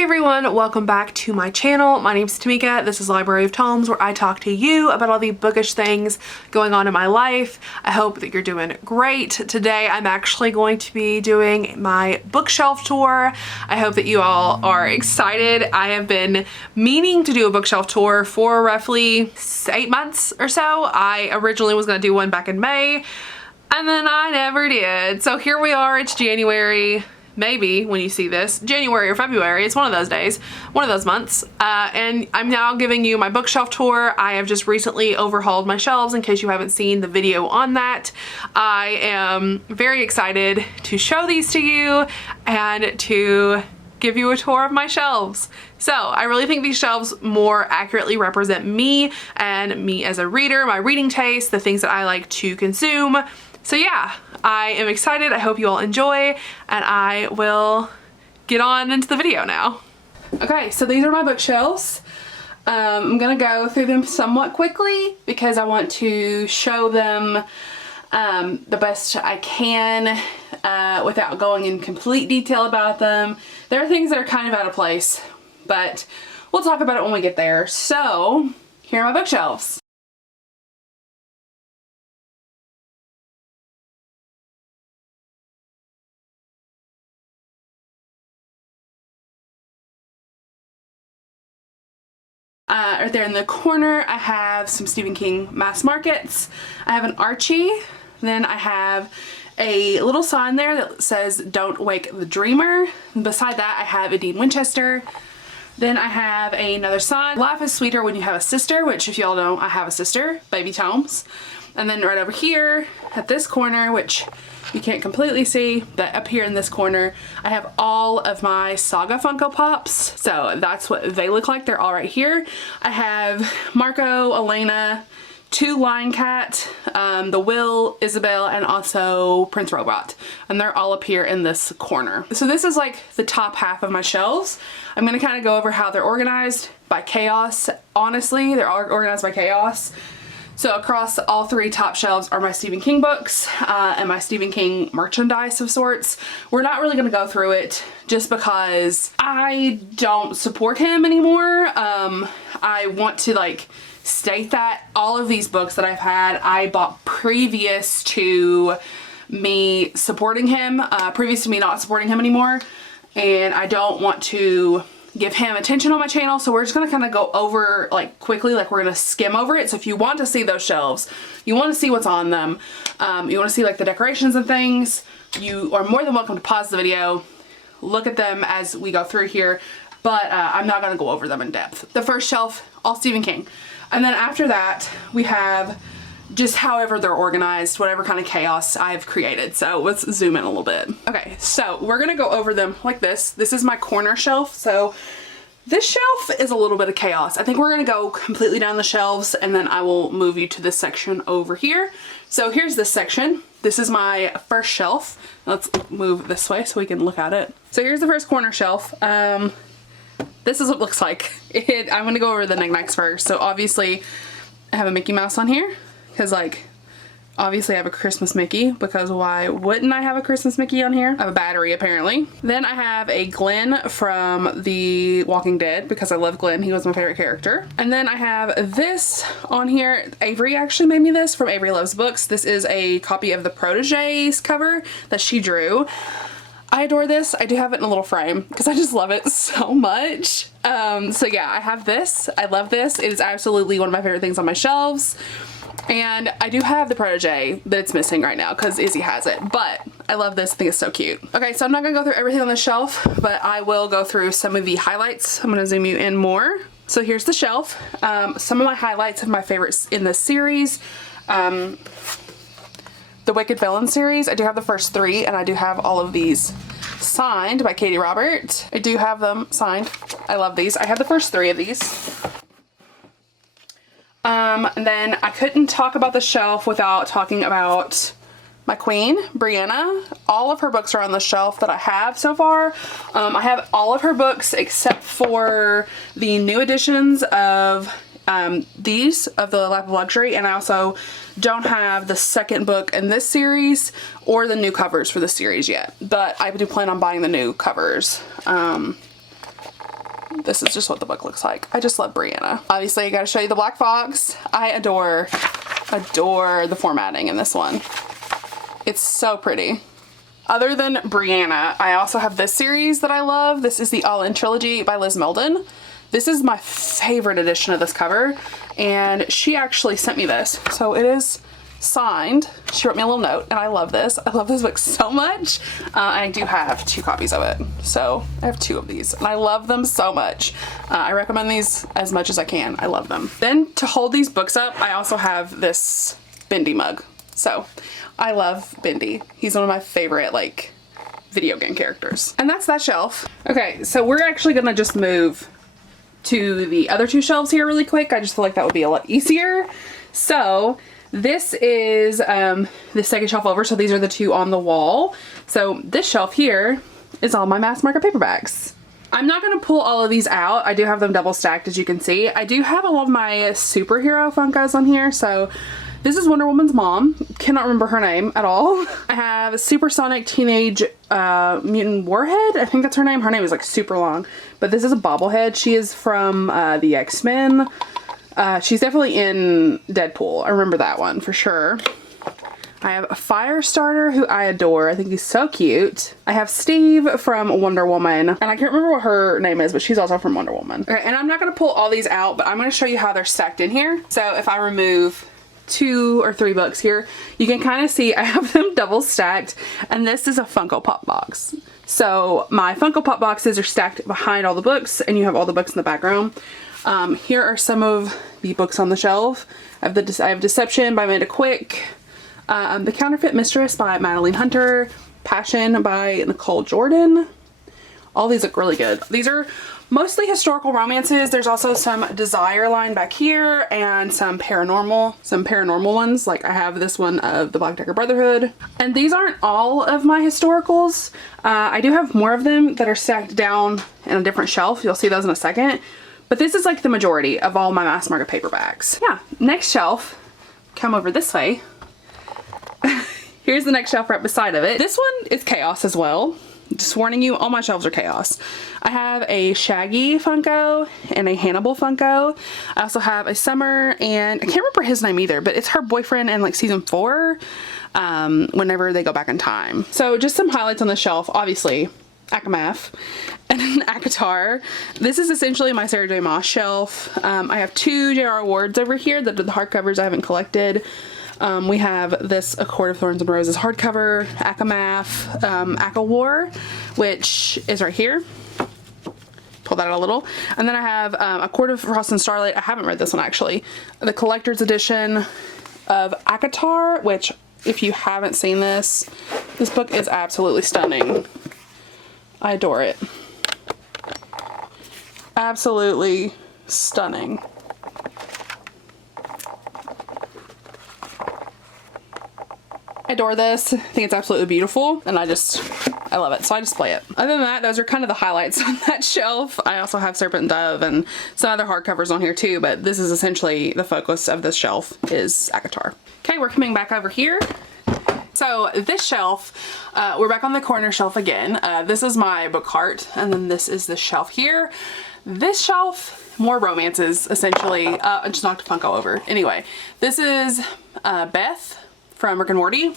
Hey everyone, welcome back to my channel. My name's Tamika. This is Library of Tomes, where I talk to you about all the bookish things going on in my life. I hope that you're doing great. Today I'm actually going to be doing my bookshelf tour. I hope that you all are excited. I have been meaning to do a bookshelf tour for roughly 8 months or so. I originally was going to do one back in May, and then I never did. So here we are, it's January. Maybe when you see this, January or February, it's one of those days, one of those months, and I'm now giving you my bookshelf tour. I have just recently overhauled my shelves, in case you haven't seen the video on that. I am very excited to show these to you and to give you a tour of my shelves. So I really think these shelves more accurately represent me and me as a reader, my reading taste, the things that I like to consume. So yeah, I am excited. I hope you all enjoy, and I will get on into the video now. Okay, so these are my bookshelves. I'm gonna go through them somewhat quickly because I want to show them the best I can without going in complete detail about them. There are things that are kind of out of place, but we'll talk about it when we get there. So here are my bookshelves. Right there in the corner, I have some Stephen King mass markets. I have an Archie. Then I have a little sign there that says "Don't Wake the Dreamer." And beside that, I have a Dean Winchester. Then I have another sign, "Life is sweeter when you have a sister," which, if y'all know, I have a sister, Baby Tomes. And then right over here at this corner, which you can't completely see, but up here in this corner, I have all of my Saga Funko Pops. So that's what they look like. They're all right here. I have Marco, Elena, 2 Lion Cat, the Will, Isabel, and also Prince Robot. And they're all up here in this corner. So this is like the top half of my shelves. I'm gonna kind of go over how they're organized by chaos. Honestly, they're all organized by chaos. So across all 3 top shelves are my Stephen King books and my Stephen King merchandise of sorts. We're not really gonna go through it just because I don't support him anymore. I want to state that all of these books that I've had, I bought previous to me supporting him, previous to me not supporting him anymore. And I don't want to give him attention on my channel, so we're just gonna kind of go over quickly, we're gonna skim over it. So if you want to see those shelves, you want to see what's on them, you want to see the decorations and things, you are more than welcome to pause the video, look at them as we go through here, but I'm not gonna go over them in depth. The first shelf, all Stephen King, and then after that we have just however they're organized, whatever kind of chaos I've created. So let's zoom in a little bit. Okay, so we're gonna go over them like this. This is my corner shelf. So this shelf is a little bit of chaos. I think we're gonna go completely down the shelves, and then I will move you to this section over here. So here's this section. This is my first shelf. Let's move this way so we can look at it. So here's the first corner shelf. This is what it looks like. I'm gonna go over the knickknacks first. So obviously I have a Mickey Mouse on here, because obviously I have a Christmas Mickey, because why wouldn't I have a Christmas Mickey on here? I have a battery apparently. Then I have a Glenn from The Walking Dead, because I love Glenn. He was my favorite character. And then I have this on here. Avery actually made me this from Avery Loves Books. This is a copy of the Protégés cover that she drew. I adore this. I do have it in a little frame because I just love it so much. So yeah, I have this. I love this. It is absolutely one of my favorite things on my shelves. And I do have the Protégé, but it's missing right now because Izzy has it. But I love this. I think it's so cute. Okay, so I'm not going to go through everything on the shelf, but I will go through some of the highlights. I'm going to zoom you in more. So here's the shelf. Some of my highlights of my favorites in this series. The Wicked Villain series. I do have the first 3, and I do have all of these signed by Katie Robert. I do have them signed. I love these. I have the first 3 of these. And then I couldn't talk about the shelf without talking about my queen, Brianna. All of her books are on the shelf that I have so far. I have all of her books except for the new editions of these, of the Lap of Luxury, and I also don't have the second book in this series or the new covers for the series yet, but I do plan on buying the new covers. this is just what the book looks like. I just love Brianna. Obviously, I gotta show you the black fox. I adore the formatting in this one. It's so pretty. Other than Brianna, I also have this series that I love. This is the All In Trilogy by Liz Melden. This is my favorite edition of this cover, and she actually sent me this. So it is signed. She wrote me a little note, and I love this. I love this book so much. I do have 2 copies of it. So I have 2 of these, and I love them so much. I recommend these as much as I can. I love them. Then to hold these books up, I also have this Bendy mug. So I love Bendy. He's one of my favorite like video game characters. And that's that shelf. Okay, so we're actually gonna just move to the other 2 shelves here really quick. I just feel like that would be a lot easier. So this is the second shelf over. So these are the 2 on the wall. So this shelf here is all my mass market paperbacks. I'm not going to pull all of these out. I do have them double stacked, as you can see. I do have a lot of my superhero Funkos on here. So this is Wonder Woman's mom. Cannot remember her name at all. I have Supersonic Teenage Mutant Warhead. I think that's her name. Her name is like super long. But this is a bobblehead. She is from the X-Men. She's definitely in Deadpool. I remember that one for sure. I have a Firestarter who I adore. I think he's so cute. I have Steve from Wonder Woman. And I can't remember what her name is, but she's also from Wonder Woman. Okay, and I'm not going to pull all these out, but I'm going to show you how they're stacked in here. So if I remove 2 or 3 books here, you can kind of see I have them double stacked, and this is a Funko Pop box. So my Funko Pop boxes are stacked behind all the books, and you have all the books in the background. Here are some of the books on the shelf. I have Deception by Amanda Quick, The Counterfeit Mistress by Madeline Hunter, Passion by Nicole Jordan. All these look really good. These are mostly historical romances. There's also some Desire line back here and some paranormal ones. Like I have this one of the Black Decker Brotherhood. And these aren't all of my historicals. I do have more of them that are stacked down in a different shelf. You'll see those in a second. But this is like the majority of all my mass market paperbacks. Yeah, next shelf, come over this way. Here's the next shelf right beside of it. This one is chaos as well. Just warning you, all my shelves are chaos. I have a Shaggy Funko and a Hannibal Funko. I also have a Summer, and I can't remember his name either, but it's her boyfriend in like season 4, whenever they go back in time. So just some highlights on the shelf. Obviously, Akamath and an Akatar. This is essentially my Sarah J. Maas shelf. I have 2 J.R. Awards over here that are the hardcovers I haven't collected. We have this A Court of Thorns and Roses hardcover, Akamath, Akawar, which is right here. Pull that out a little. And then I have A Court of Frost and Starlight. I haven't read this one actually. The collector's edition of Akatar, which if you haven't seen this book is absolutely stunning. I adore it. Absolutely stunning. I adore this. I think it's absolutely beautiful, and I love it, so I display it. Other than that, those are kind of the highlights on that shelf. I also have Serpent and Dove and some other hardcovers on here too, but this is essentially the focus of this shelf is Akatar. Okay, we're coming back over here. So this shelf, we're back on the corner shelf again. This is my book cart, and then this is the shelf here. This shelf, more romances, essentially. I just knocked a Funko over. Anyway, this is Beth from Rick and Morty.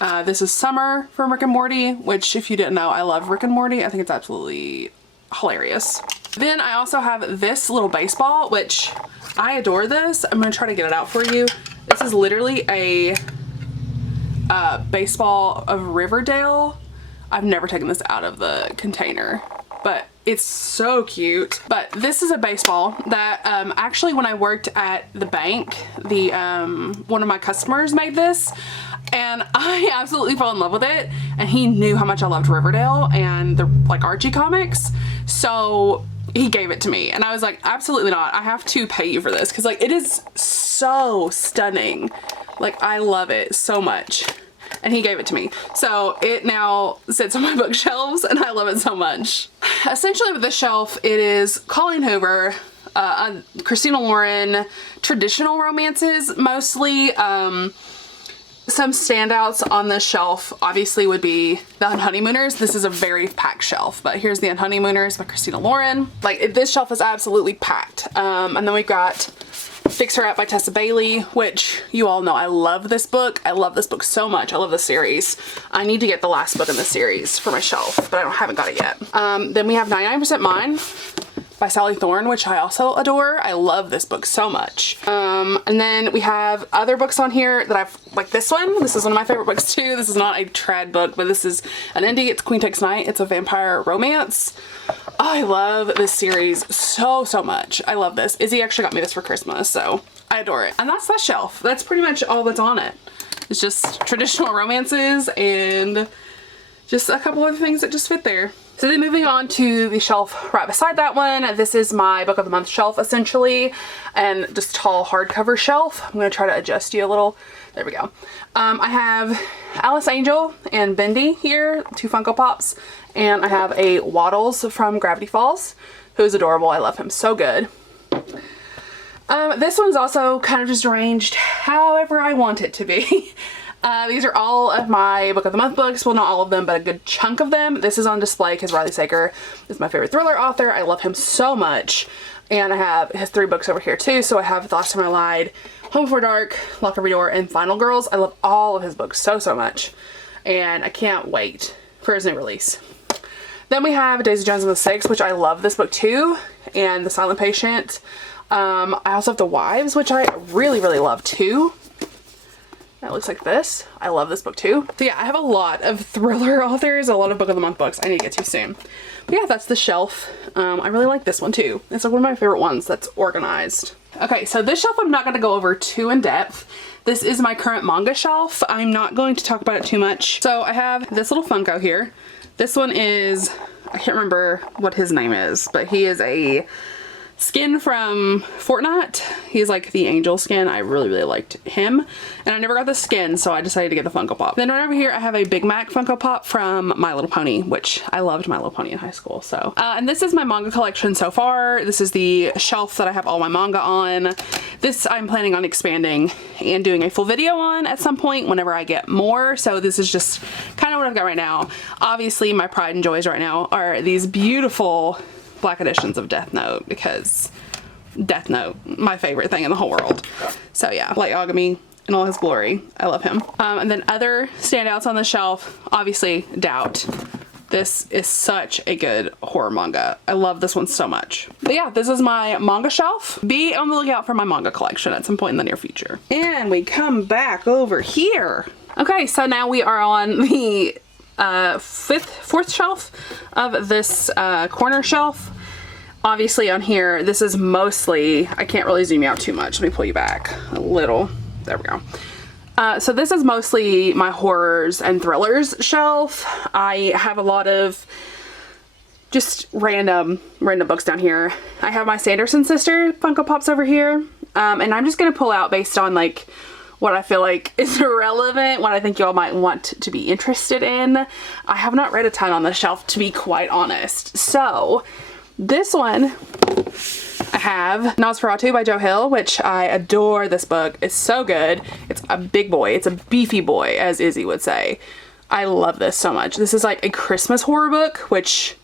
This is Summer from Rick and Morty, which if you didn't know, I love Rick and Morty. I think it's absolutely hilarious. Then I also have this little baseball, which I adore this. I'm gonna try to get it out for you. This is literally a baseball of Riverdale. I've never taken this out of the container, but it's so cute. But this is a baseball that actually when I worked at the bank, one of my customers made this, and I absolutely fell in love with it, and he knew how much I loved Riverdale and the like Archie comics, so he gave it to me, and I was like, absolutely not, I have to pay you for this, because like it is so stunning. Like I love it so much. And he gave it to me. So it now sits on my bookshelves and I love it so much. Essentially with this shelf, it is Colleen Hoover, Christina Lauren, traditional romances mostly. Some standouts on this shelf obviously would be the Unhoneymooners. This is a very packed shelf, but here's the Unhoneymooners by Christina Lauren. Like, this shelf is absolutely packed. And then we've got Fix Her Up by Tessa Bailey, which you all know I love this book. I love this book so much. I love this series. I need to get the last book in the series for my shelf, but I haven't got it yet. Then we have 99% Mine by Sally Thorne, which I also adore. I love this book so much. And then we have other books on here that I've, like this one. This is one of my favorite books too. This is not a trad book, but this is an indie. It's Queen Takes Night. It's a vampire romance. Oh, I love this series so much. I love this. Izzy actually got me this for Christmas, so I adore it. And that's that shelf. That's pretty much all that's on it. It's just traditional romances and just a couple other things that just fit there. So then moving on to the shelf right beside that one, this is my book of the month shelf essentially, and just tall hardcover shelf. I'm going to try to adjust you a little. There we go. I have Alice Angel and Bendy here, 2 Funko Pops, and I have a Waddles from Gravity Falls, who's adorable. I love him so good. This one's also kind of just arranged however I want it to be. These are all of my book of the month books. Well, not all of them, but a good chunk of them. This is on display because Riley Sager is my favorite thriller author. I love him so much. And I have his 3 books over here too. So I have The Last Time I Lied, Home Before Dark, Lock Every Door, and Final Girls. I love all of his books so much. And I can't wait for his new release. Then we have Daisy Jones and the Six, which I love this book too. And The Silent Patient. I also have The Wives, which I really love too. It looks like this. I love this book too. So yeah, I have a lot of thriller authors, a lot of book of the month books I need to get to soon. But yeah, that's the shelf. I really like this one too. It's like one of my favorite ones that's organized. Okay, so this shelf I'm not going to go over too in depth. This is my current manga shelf. I'm not going to talk about it too much. So I have this little Funko here. This one is, I can't remember what his name is, but he is a skin from Fortnite. He's like the angel skin. I really liked him, and I never got the skin, so I decided to get the Funko Pop. Then right over here I have a Big Mac Funko Pop from My Little Pony, which I loved My Little Pony in high school. So and this is my manga collection so far. This is the shelf that I have all my manga on. This I'm planning on expanding and doing a full video on at some point whenever I get more. So this is just kind of what I've got right now. Obviously my pride and joys right now are these beautiful black editions of Death Note, because Death Note, my favorite thing in the whole world. So yeah, Light Yagami in all his glory. I love him. And then other standouts on the shelf, obviously Doubt. This is such a good horror manga. I love this one so much. But yeah, this is my manga shelf. Be on the lookout for my manga collection at some point in the near future. And we come back over here. Okay, so now we are on the fourth shelf of this corner shelf. Obviously on here, this is mostly, I can't really zoom you out too much. Let me pull you back a little. There we go. So this is mostly my horrors and thrillers shelf. I have a lot of just random books down here. I have my Sanderson sister Funko Pops over here. And I'm just gonna pull out based on like what I feel like is relevant, what I think y'all might want to be interested in. I have not read a ton on the shelf, to be quite honest. So this one I have Nosferatu by Joe Hill, which I adore. This book is so good. It's a big boy. It's a beefy boy, as Izzy would say. I love this so much. This is like a Christmas horror book, which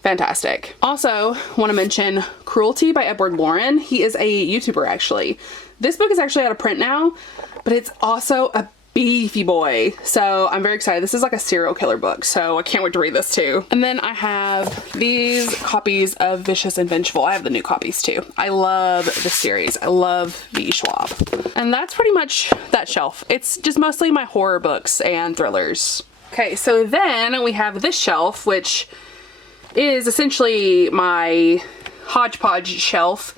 fantastic. Also want to mention Cruelty by Edward Lauren. He is a YouTuber actually. This book is actually out of print now, but it's also a beefy boy. So I'm very excited. This is like a serial killer book, so I can't wait to read this too. And then I have these copies of Vicious and Vengeful. I have the new copies too. I love this series. I love V. Schwab. And that's pretty much that shelf. It's just mostly my horror books and thrillers. Okay, so then we have this shelf, which is essentially my hodgepodge shelf.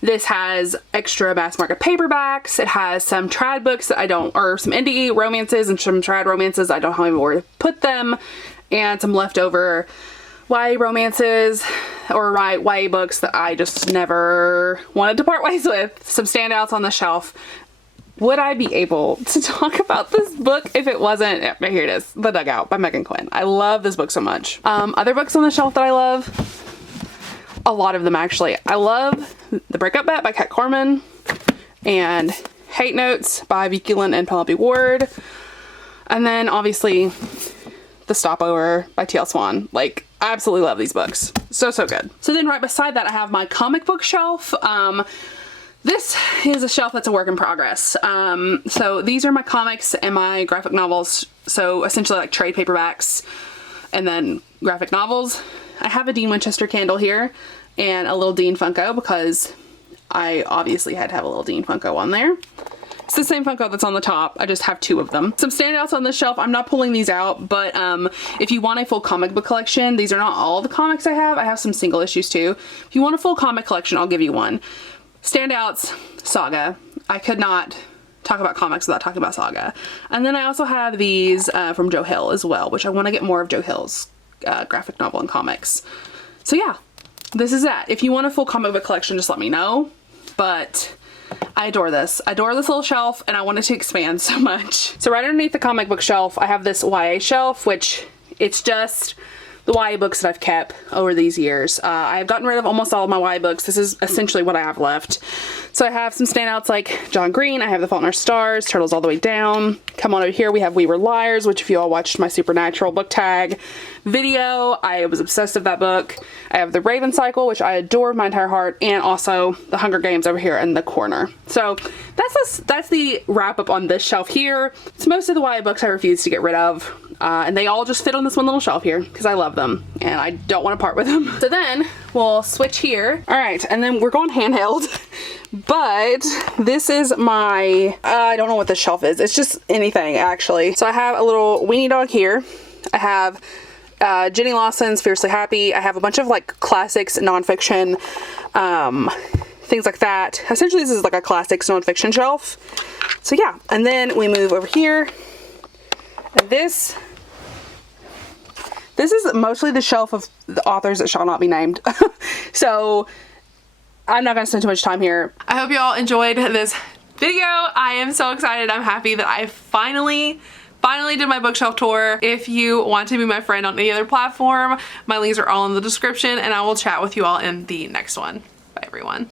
This has extra mass market paperbacks. It has some trad books that I don't, or some indie romances and some trad romances. I don't know how where to put them. And some leftover YA romances or YA books that I just never wanted to part ways with. Some standouts on the shelf. Would I be able to talk about this book if it wasn't, yeah, here it is, The Dugout by Megan Quinn. I love this book so much. Other books on the shelf that I love, a lot of them actually. I love The Breakup Bet by Kat Corman and Hate Notes by Vicky Lynn and Penelope Ward. And then obviously The Stopover by T.L. Swan. Like, I absolutely love these books. So, so good. So then right beside that I have my comic book shelf. This is a shelf that's a work in progress. So these are my comics and my graphic novels. So essentially like trade paperbacks and then graphic novels. I have a Dean Winchester candle here and a little Dean Funko because I obviously had to have a little Dean Funko on there. It's the same Funko that's on the top. I just have 2 of them. Some standouts on this shelf. I'm not pulling these out, but if you want a full comic book collection, these are not all the comics I have. I have some single issues too. If you want a full comic collection, I'll give you one. Standouts, Saga. I could not talk about comics without talking about Saga. And then I also have these from Joe Hill as well, which I want to get more of Joe Hill's graphic novel and comics. So yeah, this is that. If you want a full comic book collection, just let me know. But I adore this. I adore this little shelf and I want it to expand so much. So right underneath the comic book shelf, I have this YA shelf, which it's just the YA books that I've kept over these years. I have gotten rid of almost all of my YA books. This is essentially what I have left. So I have some standouts like John Green. I have The Fault in Our Stars, Turtles All the Way Down. Come on over here, we have We Were Liars, which if you all watched my Supernatural book tag video, I was obsessed with that book. I have The Raven Cycle, which I adore with my entire heart, and also The Hunger Games over here in the corner. So that's the wrap up on this shelf here. It's most of the YA books I refuse to get rid of. And they all just fit on this one little shelf here because I love them and I don't want to part with them. So then we'll switch here. All right, and then we're going handheld, but this is my, I don't know what this shelf is. It's just anything actually. So I have a little weenie dog here. I have Jenny Lawson's Fiercely Happy. I have a bunch of like classics, nonfiction, things like that. Essentially this is like a classics nonfiction shelf. So yeah, and then we move over here. And this is mostly the shelf of the authors that shall not be named. So I'm not going to spend too much time here. I hope you all enjoyed this video. I am so excited. I'm happy that I finally did my bookshelf tour. If you want to be my friend on any other platform, my links are all in the description and I will chat with you all in the next one. Bye everyone.